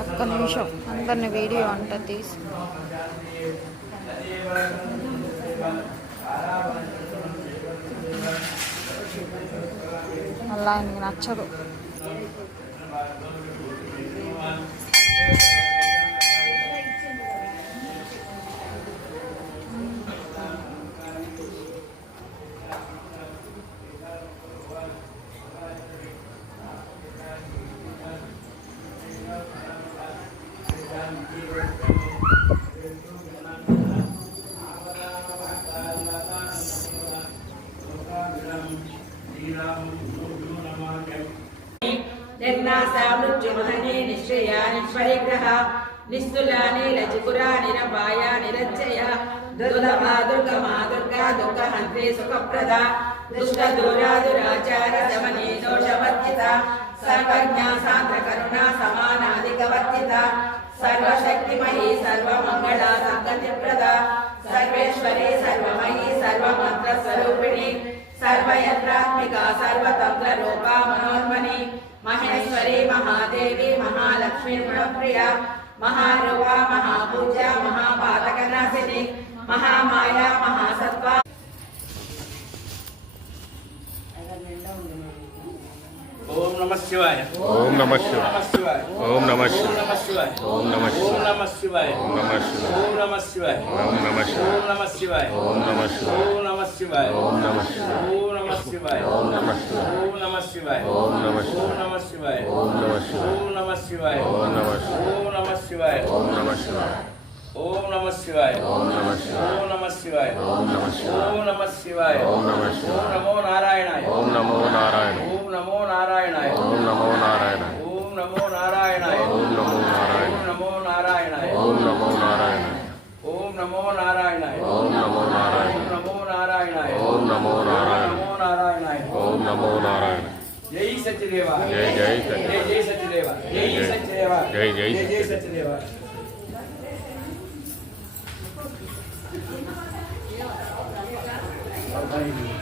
ఒక్క నిమిషం అందరిని వీడియో అంట తీసి అలా ఆయనకి నచ్చదు. నిర్నాశామృత్యుమహనే నిశ్చయాని పరిగ్రహ నిస్తులాని లచికురాని రపాయాని రచ్చయ దుర్లభా దుర్గమా దుర్గా దుఃఖహంత్రి సుఖప్రద దుష్ట దురాదురాచార శమనీ దోషవర్జిత సర్వజ్ఞ సాంద్ర కరుణా సమానాధికవర్జిత సర్వశక్తిమయీ సర్వమంగళ సంగతిప్రద సర్వేశ్వరి సర్వమయీ సర్వమంత్ర స్వరూపిణి సర్వయంత్రాత్మిక సర్వతంత్ర రూపా మనోన్మని మహేశ్వరి మహాదేవి మహాలక్ష్మి గుణప్రియ మహారూపా మహాపూజ మహాపాతకనాశిని మహామాయ మహాసత్వ. ఓం నమః శివాయ. ఓం నమః శివాయ. ఓం నమః శివాయ. ఓం నమః శివాయ. ఓం నమః శివాయ. ఓం నమః శివాయ. ఓం నమః శివాయ. ఓం నమః శివాయ. ఓం నమః శివాయ. ఓం నమః శివాయ. ఓం నమః శివాయ. ఓం నమః శివాయ. ఓం నమః శివాయ. ఓం నమః శివాయ. ఓం నమః శివాయ. ఓం నమః శివాయ. ఓం నమః శివాయ. ఓం నమః శివాయ. ఓం నమో నారాయణాయ. ఓం నమో నారాయణ. ఓం నమో నారాయణాయ. ఓం నమో నారాయణ. ఓం నమో నారాయణాయ. ఓం నమో నారాయణ. ఓం నమో నారాయణాయ. ఓం నమో నారాయణ. ఓం నమో నారాయణాయ. ఓం నమో నారాయణ. ఓం నమో నారాయణాయ. ఓం నమో నారాయణ. నమో నారాయణాయ. ఓం నమో నారాయణ. జై సత్యదేవ. జై జై సత్యదేవ. జై జై సత్యదేవ. జై సత్యదేవ. జై జై జై సత్యదేవ. Thank you.